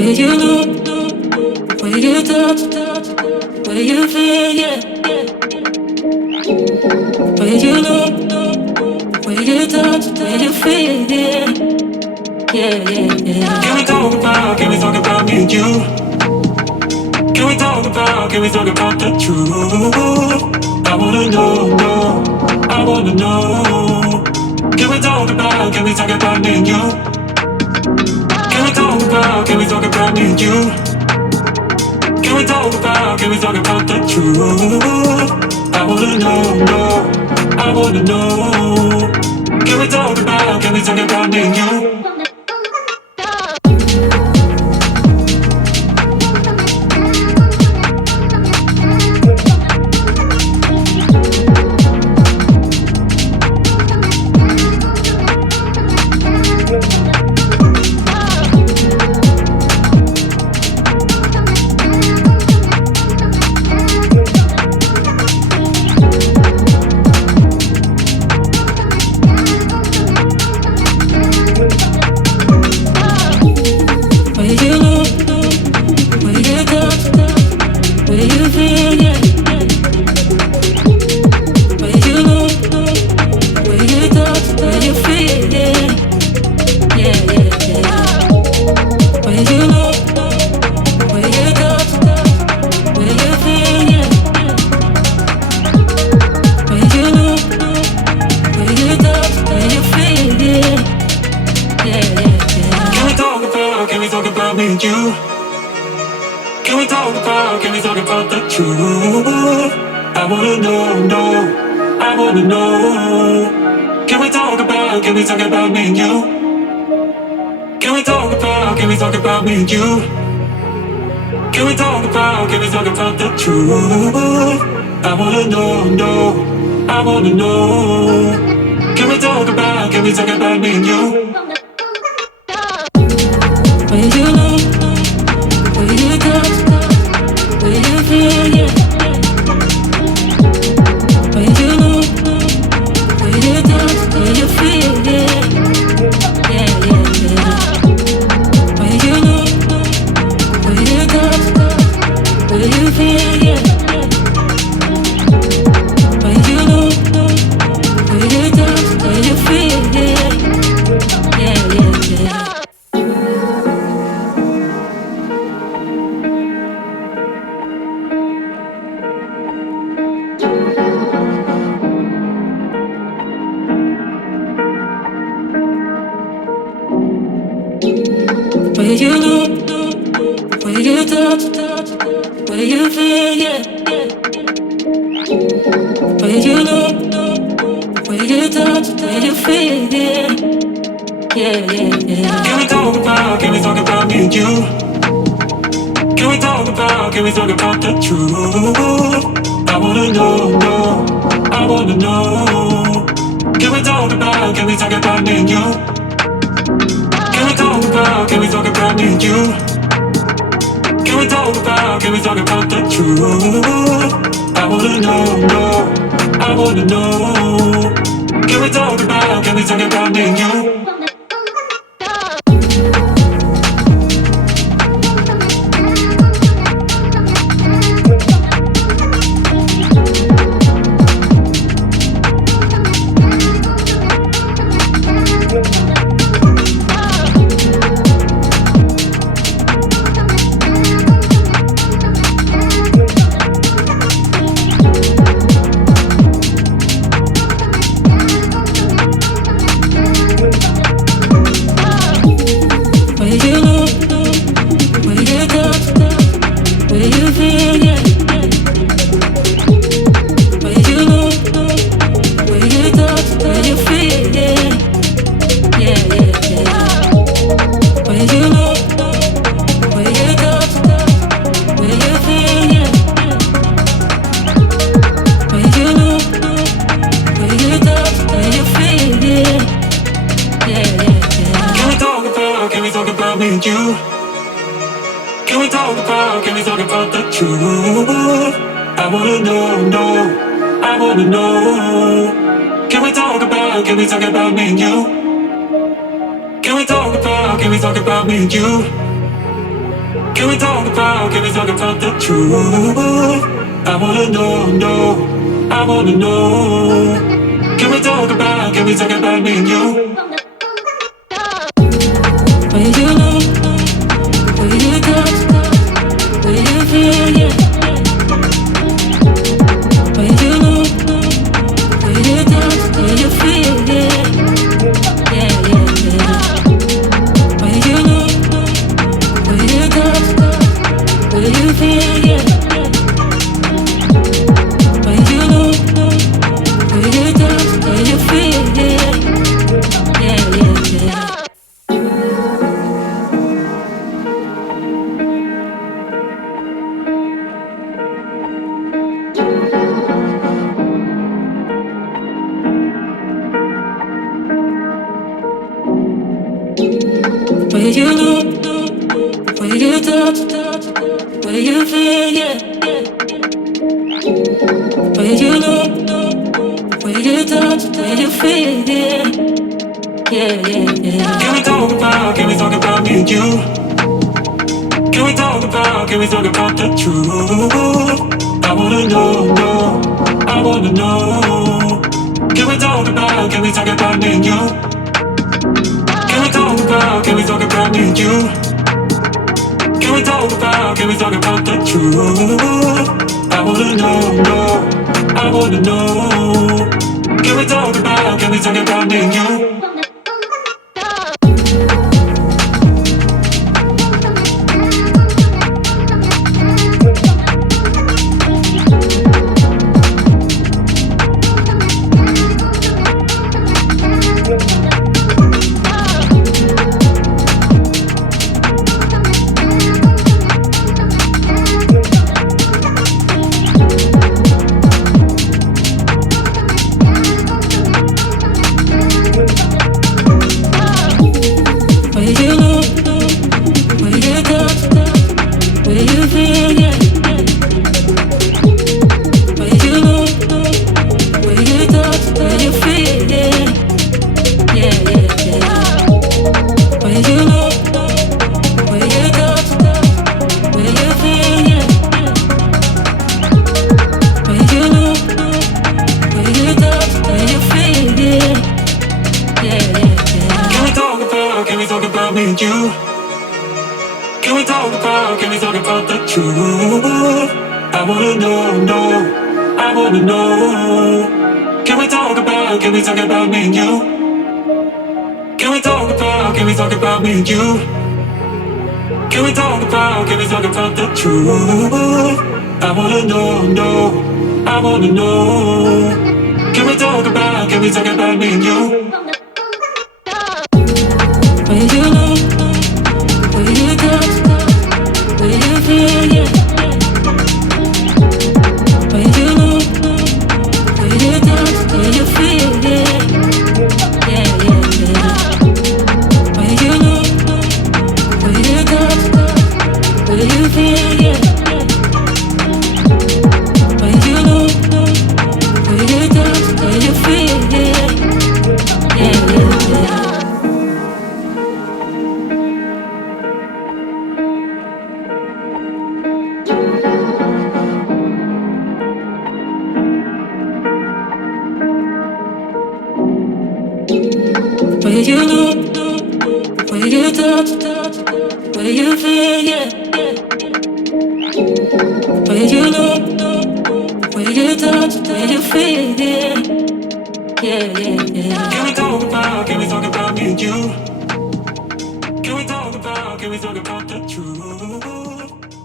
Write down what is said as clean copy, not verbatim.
Where you look, where you touch, where you feel, yeah. Where you look, where you touch, where you feel, yeah. Yeah, yeah, yeah. Can we talk about me and you? Can we talk about the truth? I wanna know, no, I wanna know. Can we talk about me and you? Can we talk about me and you? Can we talk about the truth? I wanna know, no, I wanna know. Can we talk about me and you? Can we talk about the truth? I wanna know, no, I wanna know. Can we talk about me and you? Can we talk about me and you? Can we talk about the truth? I wanna know, no, I wanna know. Can we talk about me and you? Where you look, where you touch, where you feel, yeah. Where you look, where you touch, where you feel, yeah. Yeah, yeah, yeah. Where you look, where you touch, where you feel, yeah. Where you look, where you touch, where you feel, yeah. Yeah, yeah, yeah. Where you look, where you touch, where you feel, yeah. Where you look, where you touch, where you feel, yeah. Yeah, yeah, yeah. Can we talk about me and you? Can we talk about the truth? I wanna know, no, I wanna know. Can we talk about me and you? Can we talk about me and you? Can we talk about the truth? I wanna know, no, I wanna know. Can we talk about me and you? Can we talk about the truth? I wanna know, no, I wanna know. Can we talk about me and you? Can we talk about me and you? Can we talk about the truth? I wanna know, I wanna know. Can we talk about me and you? Where you know, where you touch, where you feel, yeah. Where you know, where you touch, where you feel, yeah. Yeah, yeah, yeah. Where you know, where you touch, where you feel, yeah. Where you know, where you touch, where you feel, yeah. Yeah, yeah, yeah. Where you know, where you touch, where you feel, yeah. Where you know, where you touch, where you feel, yeah. Yeah, yeah, yeah. Can we talk about me and you? Can we talk about the truth? I wanna know, I wanna know. Can we talk about me and you? Can we talk about me and you? Can we talk about the truth? I wanna know, I wanna know. Can we talk about me and you? Can we talk about the truth? I wanna know, I wanna know. Can we talk about me and you? Can we talk about me and you? Can we talk about the truth? I wanna know, I wanna know. Can we talk about me and you? Where you know, where you touch, where you feel, yeah. Where you know, where you touch, where you feel, yeah. Yeah, yeah, yeah. Where you know, where you touch, where you feel, yeah. Where you know, where you touch, where you feel, yeah. Yeah, yeah, yeah. Where you know, where you touch, where you feel, yeah. Where you know, where you touch, where you feel, yeah. Yeah, yeah, yeah. Can we talk about me and you? Can we talk about the truth?